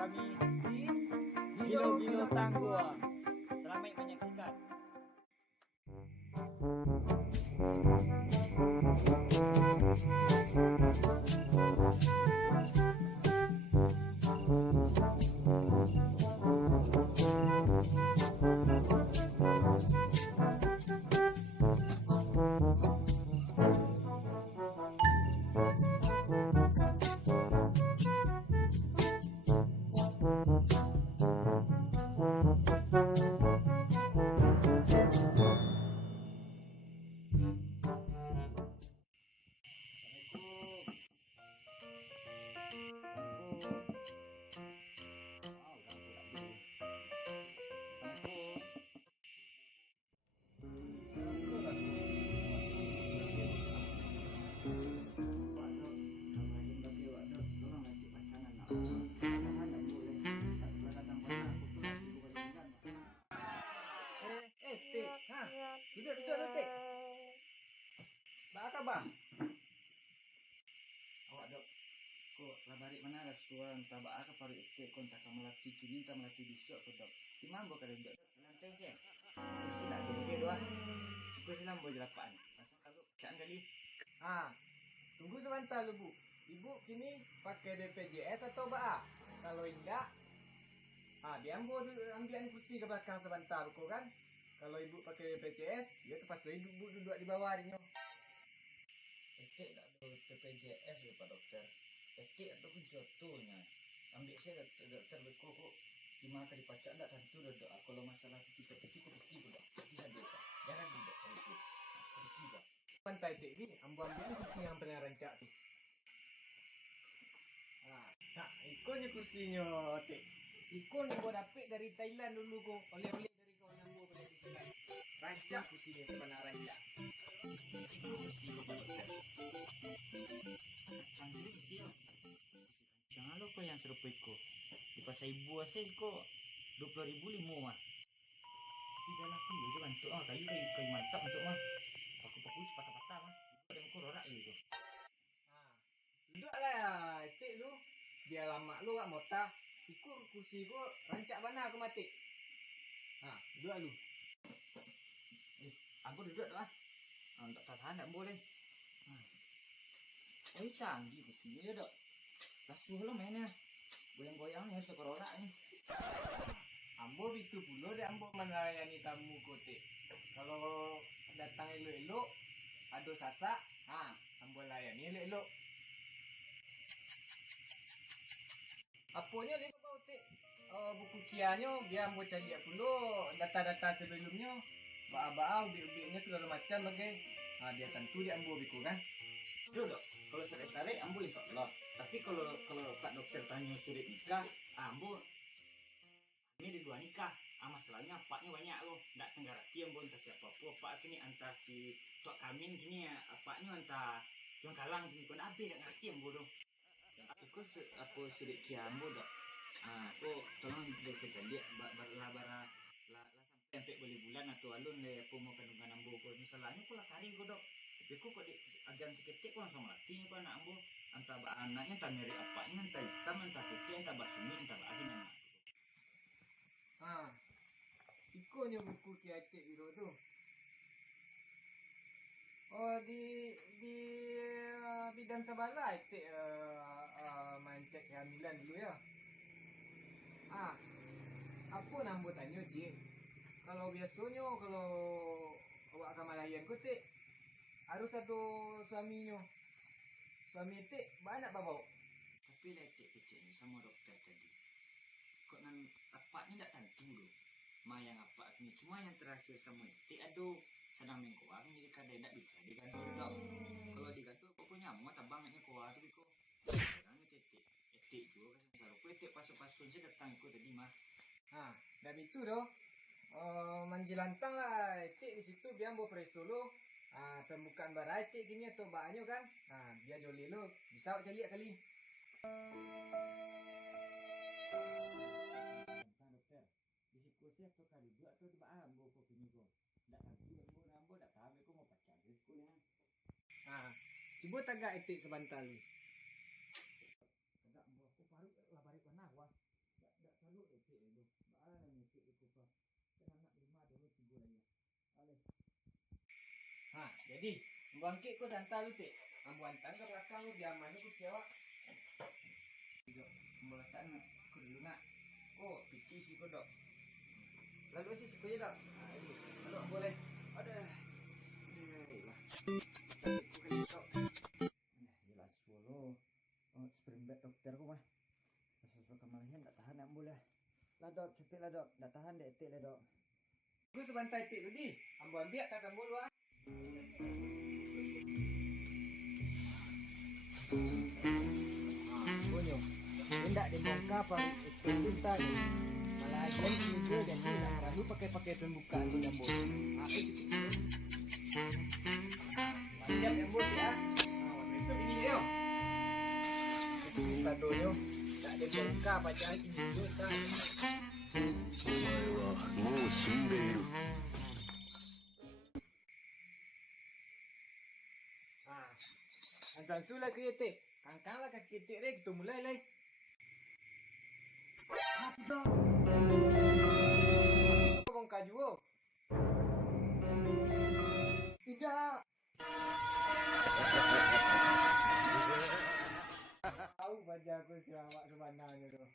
kami di Gilo-Gilo Tangguang. Selamat menyaksikan. Tik. Ha. Duduk, Tik. Bak apa? Awak dok. Ko labari mana ada suara entah bak apa paru itik kon tak melati kini tak melati besok ko dok. Di mambo kada dok. Lantai je. Sila dulu ke doa. Siku silam boleh lapan. Pasal kalau jangan kali. Ha. Tunggu sebentar lu, Bu. Ibu kini pakai BPJS atau BA? Kalau enggak, diambil kursi ke belakang sebentar kau kan. Kalau ibu pakai BPJS, dia terpaksa ibu duduk di bawah dia. Etik tak ada BPJS ya Pak Dokter. Etik ada pun contohnya. Ambil saya dokter beku kok dimakan dipacak tak tentu dah doa. Kalau masalah kita pergi dok. Bisa dok. Jangan duduk kalau itu. Pergi dok. Pantai etik ni, ambil kursi yang pernah rancak tu. Ikonnya kursinya etik. Ikon yang gua dapet dari Thailand dulu kok. Oleh-oleh dari kawan yang gua pada di Thailand. Rancak kursinya sebenarnya rancak. Kursi gua Pak Dokter. Canggih kursi yo. Jangan lo kok yang serupa iko. Di pasar ibu asal kok 20.000 limo mah. Tidak lah tu je bantu kayu mantap untuk mah. Paku patah-patah mah. Ibu ada muka rorak je tu. Duduklah etik lu. Biar lama lu gak motah. Ikut kursi gua rancak mana aku mati. Duduk lu. Ambo duduk dah. Tak tahan tak boleh. Canggih kursinya dok. Lasuh lo mainnya. Goyang-goyangnya sekerorak ni. Ambo itu pula deh ambo melayani tamu kote. Kalau datang elok-elok, ada sasak, ambo layani elok-elok. Apanya lima kau tik? Buku kianya biar ambo cari dulu data-data sebelumnya. Ba-ba ubi-ubinya segala macam bagai. Dia tentu dia ambo biku kan. Dok, kalau sare-sare ambo insyaallah. Tapi kalau Pak Dokter tanya surat nikah, ambo ini di dua nikah. Masalahnya apaknya banyak loh. Nggak tenggaraki ambo entah siapa-apa. Apa sini antah si tok kamin gini ya. Apaknya antah yang kalang gini. Kau nabi nggak ngerti ambo dong. Aku apa surat kiambo dok. Aku tolong bekerja dia bara sampai boleh bulan atau alun le apa mau kandungan ambo ko misalnya aku lah kari ko dok. Tapi kok di ajan seketik ko langsung mati ko anak ambo. Entah anaknya entah meri apanya entah hitam entah putih entah basumi entah agin anak. Ikonya buku kiatik itu tuh. Di bidang sabala etik main cek kehamilan dulu ya. Apa nambo tanya cik? Kalau biasanya kalau awak akan malayan ku tik harus ada suaminya. Suami etik banyak babau. Tapi etik kecil ni sama dokter tadi. Kok nan apaknya tak tentu loh. Yang apa ni cuma yang terakhir sama etik aduh sedang mengkuang jadi kadang tak bisa digantung dok. Kalau digantung pokoknya mau tabangnya kuah tu kok. Sekarang etik juga kan salah. Ku etik pasu-pasun saya datang ku tadi mah. Dan itu doh. Menjelantang lah etik di situ biar ambo preso lo. Pembukaan bara etik gini atau banyak kan. Biar joli lo bisa celiak kali. Dokter. Di situ saya tu kali dua tu tiba ambo kok kini kok. Ndak tahu ambo ndak tahu aku mau pacar risiko ya. Coba tagak etik sebentar lu. Kada ambo aku baru labari pernah wah. salut etik itu. Mana etik itu kau? Kan anak 5 dulu 3 lagi. Alih. Ha, jadi bangkit kau santai lu tik. Ambo hantar ke belakang lu biar mana ku siapa. Jom, meletak ku dulu nak. Oh, piki si kau dok. Lalu si kau je dok. Ha, ini. Lalu boleh. Ada. Lah. Ku kena dok. Jelas follow. Oh, spring bed dokter ku mah. Sesuatu kemalahan tak tahan nak boleh. Lah dok, cepet lah dok. Tak tahan dek etik lah dok. Ku sebantai tik lu di. Ambo ambil tak ambo lu ah. Bunyo. Hendak dibongkar apa itu cinta ni. Malah jadi juga dan ni nak rahu pakai pembukaan tu jambu. Ha, itu. Siap ambo ya. Ha, besok ini yo. Kita dulu tak dibongkar pacar ini juga. お前はもう死んでいる。 Ha. Antan sulah ke etik. Kangkang lah kaki etik leh. Kita mulai leh. Kau bongkar juga. Tidak. Tahu baca aku siapa sebenarnya tu.